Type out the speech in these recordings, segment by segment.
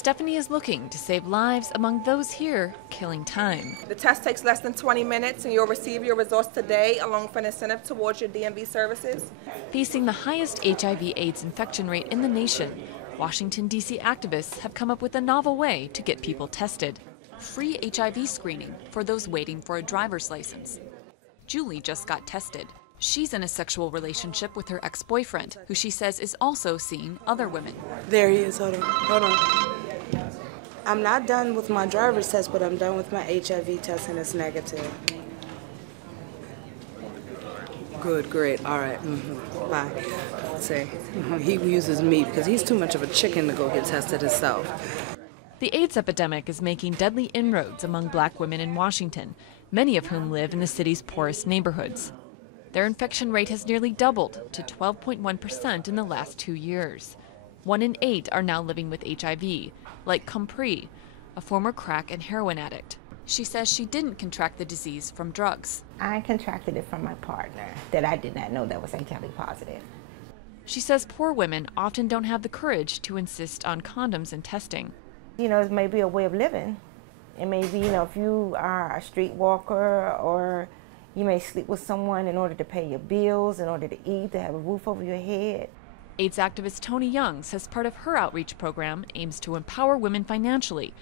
Stephanie is looking to save lives among those here killing time. The test takes less than 20 minutes and you'll receive your results today along with an incentive towards your DMV services. Facing the highest HIV/AIDS infection rate in the nation, Washington, D.C. activists have come up with a novel way to get people tested. Free HIV screening for those waiting for a driver's license. Julie just got tested. She's in a sexual relationship with her ex-boyfriend, who she says is also seeing other women. There he is. Hold on. I'm not done with my driver's test, but I'm done with my HIV test, and it's negative. Good, great, all right. Bye. Let's see. He uses me because he's too much of a chicken to go get tested himself. The AIDS epidemic is making deadly inroads among black women in Washington, many of whom live in the city's poorest neighborhoods. Their infection rate has nearly doubled to 12.1% in the last 2 years. 1 in 8 are now living with HIV, like Compri, a former crack and heroin addict. She says she didn't contract the disease from drugs. I contracted it from my partner that I did not know that was HIV positive. She says poor women often don't have the courage to insist on condoms and testing. You know, it may be a way of living. It may be, you know, if you are a street walker, or you may sleep with someone in order to pay your bills, in order to eat, to have a roof over your head. AIDS activist Tony Young says part of her outreach program aims to empower women financially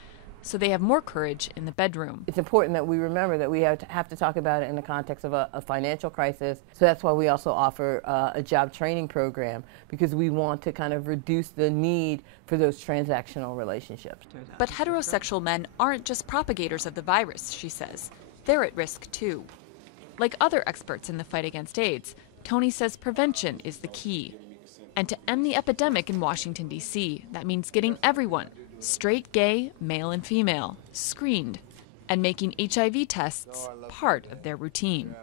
so they have more courage in the bedroom. It's important that we remember that we have to talk about it in the context of a financial crisis. So that's why we also offer a job training program, because we want to kind of reduce the need for those transactional relationships. But heterosexual men aren't just propagators of the virus, she says. They're at risk too. Like other experts in the fight against AIDS, Tony says prevention is the key. And to end the epidemic in Washington, D.C., that means getting everyone, straight, gay, male and female, screened, and making HIV tests part of their routine.